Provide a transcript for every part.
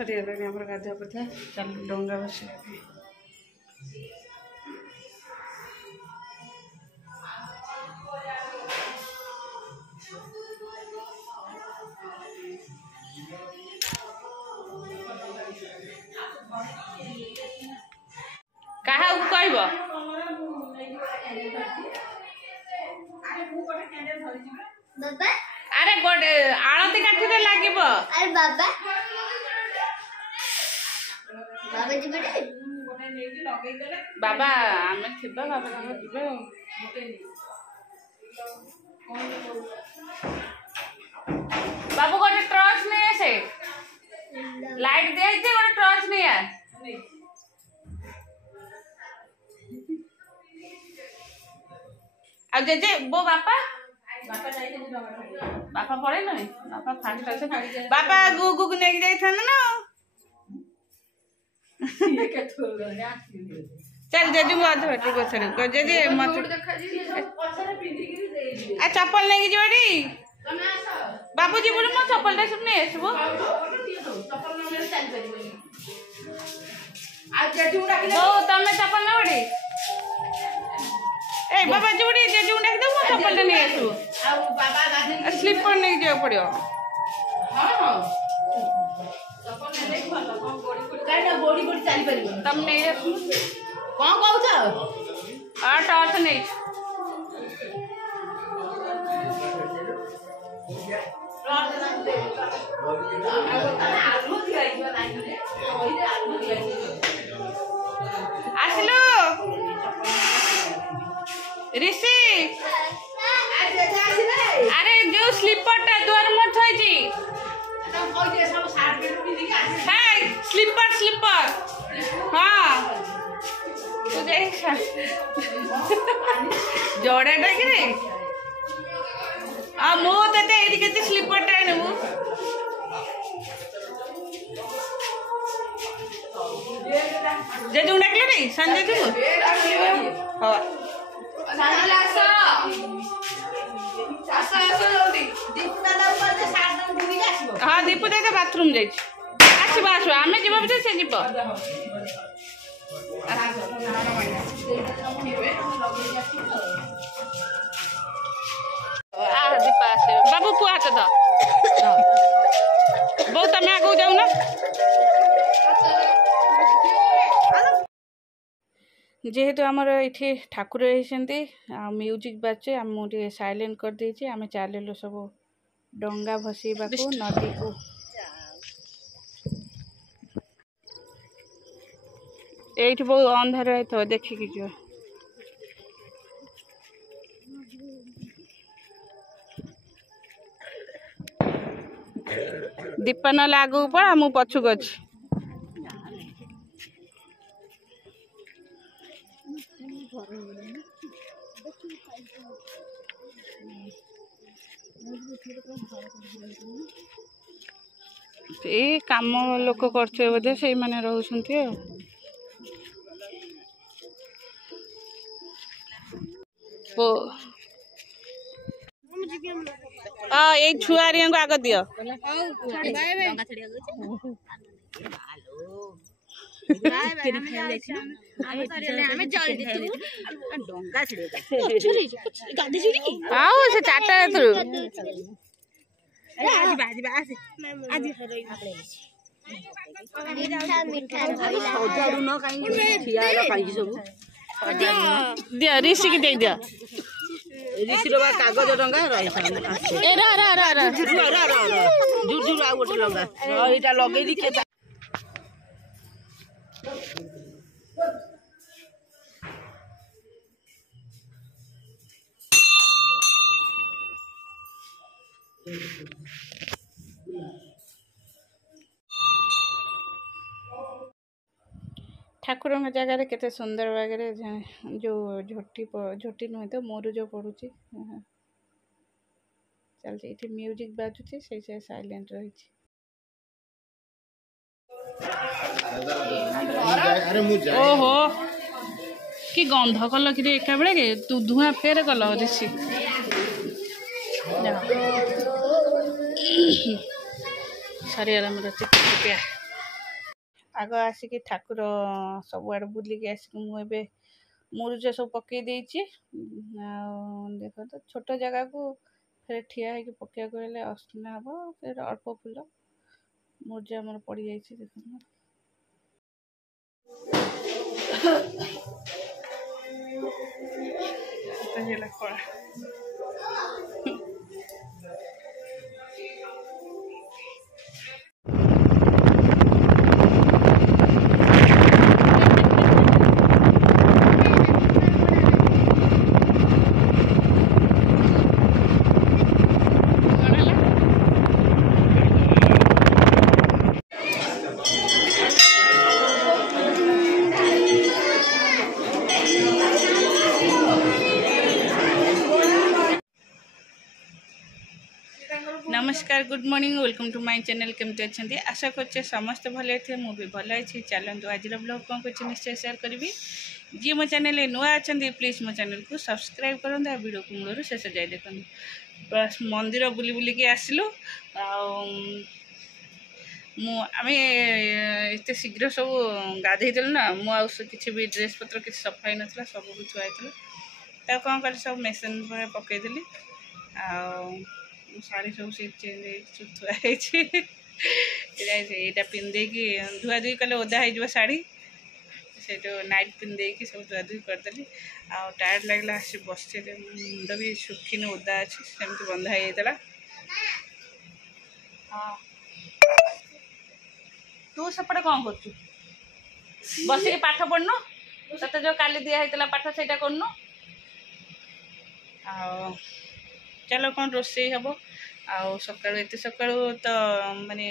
सरीगला आम गाधुआ पाधुआ चल डंगा बस कहा कहब अरे गोटे आलती काठी लगे अरे बाबा बाबा आम थी बाबा जी बाबू गोटे टॉर्च नहीं आसे लाइट दिया गोटे टॉर्च नहीं आ आ जेजे बो बापा बापा पड़े ना बापा फास्ट बापा गुगु को नहीं जाई ना चल जेजू मत हटू पछड़ को जेजे मत आ चप्पल लेके जोड़ी बाबूजी बोले मो चप्पल दे सुन नहीं आसबो आ जेजू डाकी दो तमे चप्पल न ओडी ए बाबा जोड़ी जेजू डाकी दो मो चप्पल दे नहीं आसबो आ बाबा गाधी स्लीपर नहीं जाओ पड़ियो हां हां चप्पल ले भलो काटा बॉडी बॉडी चली परिबो तम नहीं कोन कहू छ आ टॉर्च नहीं आसलो ऋषि अरे जो स्लीपर टा द्वार मोर थई जी स्लीपर स्लीपर हाँ तू देख जोड़े कि रे आ मो तते एडी केते स्लीपर टा नेबू जे तू डाकले रे संजय तू हां संजय आसो आसो आसो जल्दी दीपू दादा ऊपर से साथ में घुमी आसीबो हां दीपू दादा बाथरूम जाई आसीबो आसो आमे जीवो बिते से जीवो आ दीपा आसे बाबू पुआ हाथ द बहुत तमे आगो जाऊ ना जेहेतु आमर ये ठाकुर म्यूजिक बाजे आम साइलेंट कर देछि आम चलू सब डंगा भसैबा को नदी को ये बहुत अंधार है देखिकी जो दीपा ना लागू पड़ा मु पछुक अच्छी काम लोक करते बोधे से मैंने रोचंती ये छुआरिया को आग दियो आओ से चाटा थ्रू दिया ऋषि की दे दिया ऋषि रा कागज रंगा ए रा रा रा रा जुर जुर आ गोटे लगा एटा लगै दी के ठाकुर जगह केते सुंदर वगैरह जो झोटी नुहे तो मोर जो पड़ुची चलते ये म्यूजिक बाजुची से साइलेंट रही ओहो कि गंध कल कि एका बेले के तू धुआं फेर कल ऋषि सरिया चिकिया आग आसिक ठाकुर सबुआड़े बुलिकी आसिक मुझे मुरुज सब पकई देती देख तो छोट जगह को फिर ठिया होगी पकड़ा गले असना हम फिर अल्प फुल मुरुज आमर पड़ जाइए देख कड़ा नमस्कार good morning welcome to my channel केमती अच्छे आशा करछे समस्त भले थे मु भी भल अच्छी चलतु आज ब्लॉग कौन कर निश्चय शेयर करी जी मो चैनल नुआ अच्छा प्लीज मो चैनल को सब्सक्राइब करूँ वीडियो को मूलर शेष जाए देखते बस मंदिर बुली बुलिकी आसलु आमे एत शीघ्र सब गाधेदेलु ना मुझे किसी भी ड्रेस पत्र किसी सफाई नाला सब भी छुआई कौन कर सब मेसीन पकईदेली शाढ़ी सब से चेंज थुआई यहाँ पिंधे धुआ धुई कले ओदा हो शाढ़ी से नाइट पिंधे सब धुआ धुई करदेली टायर्ड लगला आस बस मुंड भी सुखी ओदा अच्छी सेमती बंधा होता हाँ तू सेपटे कौन कर बस पाठ पढ़नु ते जो काली दिहला पाठ से करनु चलो कौन रोसे हम आउ सका सका तो माने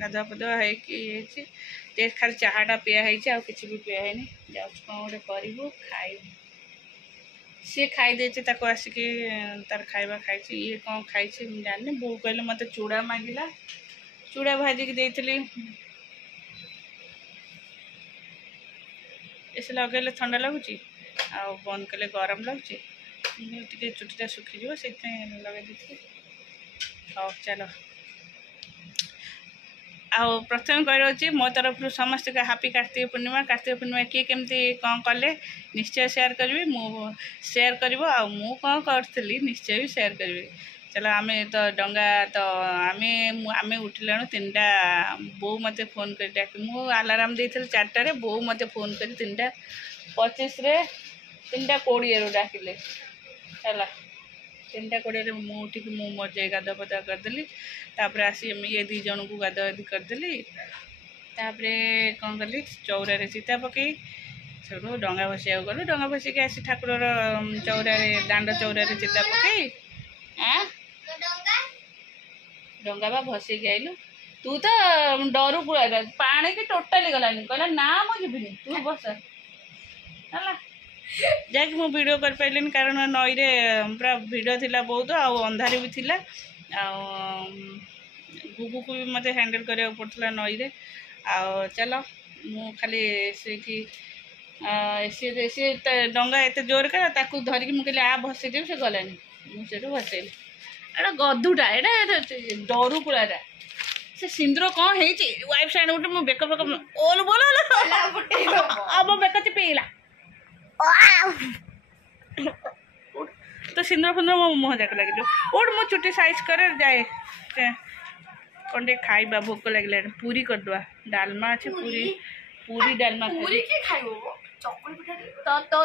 गाधुआ पधुआ हो खाली चाहाटा पियाई कि भी पियाई जा कौन गोटे करूँ खाई सी खाई देते आसिक तार खाଇବା खाई ये कौन खाई जानी बो कहले मत चूड़ा मांगला चूड़ा भाजिक देती ऐसे लगे ठंडा लगुच बंद कले गरम लगुच टे चुटीटा सुखीज से लगे दी हाँ चलो आउ प्रथम कही मो तरफ समस्त हापी कार्तिक पूर्णिमा किए केमती कौन कले निश्चय शेयर करी मु शेयर कर कौन करी निश्चय भी शेयर करी चलो आम तो डंगा तो आम उठिला 3टा बो मत फोन कर डाक मु आलाराम देती 4टारे बो मत फोन कर 3:25 3टा 20 डाकिले है 3टा 20 मुठिक मु मोर जाए गाधुआ पधुआ करदेली आसी ये 2 जन को गाधुआ करदेली कौन कली चौरारे चिता पकई सब डंगा भसिया गलु डंगा भसिक आसी ठाकुर चौरा दांड चौरा चिता पकई डंगा बा भसिक आइलु तू तो डरू पुरा पानी की टोटाली गलानी कहला ना मुझे तू बस है जाकि मु वीडियो कर पाइलिन कारण नई रे पूरा भिड़ थिला बहुत अंधारी भी थिला गुगु को भी मत हैंडल करा पड़ता नई रे चलो मु खाली से डंगा एत जोर का धरिकी मुझे आ भसईदेवी से गलानी मुझे भसैली एटा गधुटा एटा डरू पूरा से सिंदूर कौन है वाइफ साइड गोटे मो बेक बेक ओल बोल अब बेक चिपेला तो सिंदूर फुंदूर मो मुह जाक लगे ओट मो चुटी साइज कर जाए कौन टे खाइबा भोक लगे पूरी करदे डालमा अच्छे पूरी पूरी डालमा पूरी के खाइबो चकुल पिठा तो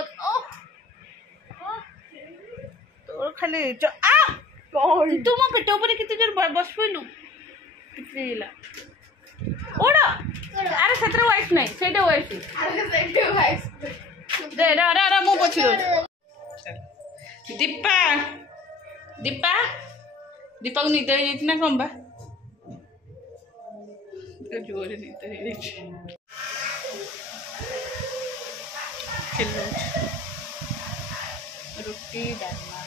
तो खाली आ तू मो पेट ऊपर कितने जोर बस पइलु कितला ओड़ा अरे सत्र वाइफ नहीं सेटा वाइफ अरे सेटा वाइफ दे रा रा रा मु पछिरो दीपा दीपा दीपा को निद हो ना कम बा जोर निद हो रोटी डालमा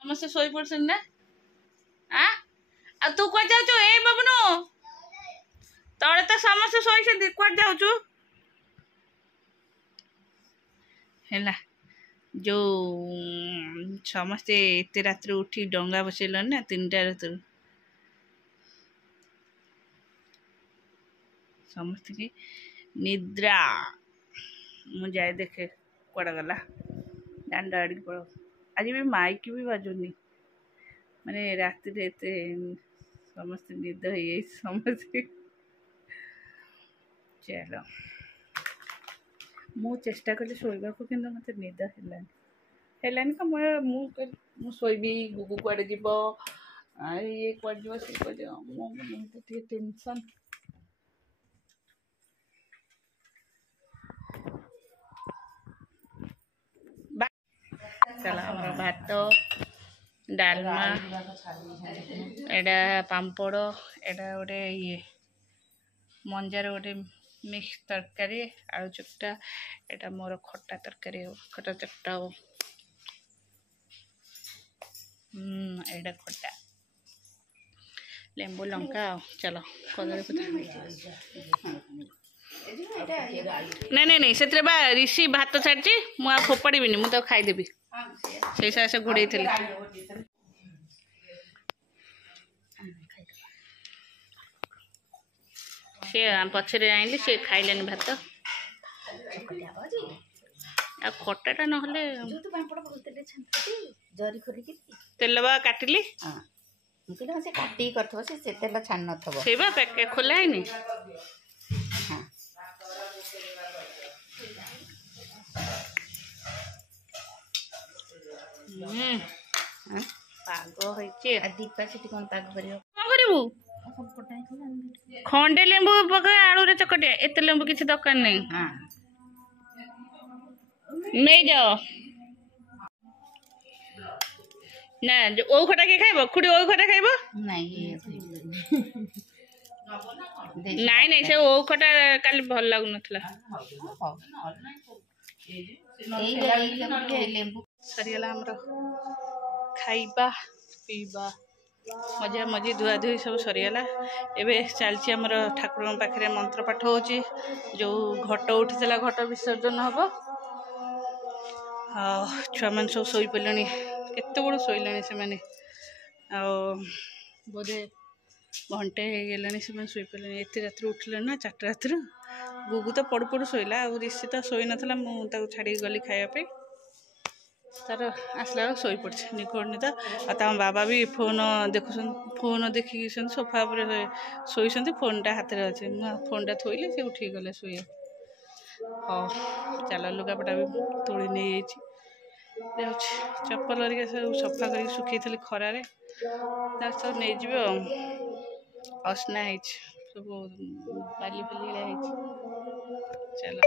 समस्त शोई पड़सन ना आ तू कह जाऊ ए बाबुनो तले तो समस्त शोई कह जाऊ है जो समस्ते एत रात उठी डंगा बसैल ना 3टा रात समस्त की निद्रा मु जाए देखे कड़ा गला दांड आड़ पड़ आज भी माइक भी बाजुनी माने रात समस्त निद है समस्त चलो मु चेष्टा कली शोवा को कि मत निद है तो शोबी गुगु कड़े जीव ये कड़े सी कड़े टेंशन चला भात डालमा एडा पांपड़ एडा गोटे ये मंजार गोटे मिक्स तरकारी आलू चकटा एटा मोर खट्टा तरकारी खट्टा चकटा हो एडा खट्टा लेंबू लंका चलो कदली नहीं नहीं नहीं से ऋषि भात छाड़ी मुझे फोपाड़ी मुझे खाईदेवी से से घोड़े थे सी पचरे आइली सी खाइले भात आ खटाटा ना तेल बा काटिली काटी करथबो से तेल छान नथबो से बा पैकेट खोला है नी पाग होइचे आ दीपा सिटी कोन पाग करियो कौन करिवु खंडे लेंबू पका आलू रे चकटिया एते लेंबू किसी दरकार नहीं हां नहीं जाओ ना जो ओ खटा के खाइबो खुडी ओ खटा खाइबो नहीं नहीं नहीं से ओ खटा काली भल लागु नथला लेंबू सरीगला हमरो खाइबा पीबा मजा मजी धुआ धुई सब सरीगला एबे चलची हमर ठाकुर पाखरे मंत्र पाठ होची जो घट उठितला घट विसर्जन हबो छुआ मान सब सोई पड़े केते बड़ शोले से बोधे घंटे होगलानी से शोई पड़े एत रात उठले ना 4टा रात गुगु तो पड़ू पड़ू शोला आ ऋषि तो शोई नाला मुझे छाड़ी गली खायापी तार आसला शोई पड़ी निकोड़ निद आ बाबा भी फोन देखुन फोन देखिक सोफा पर शोई फोनटा हाथ में अच्छे फोनटा थोइले से उठी गले शोए हाँ चल लुगापटा भी तोड़ी नहीं चप्पल हरिका सब सफा कर सुखी थी खरारे सब नहीं जी असना सब बाली फाली चलो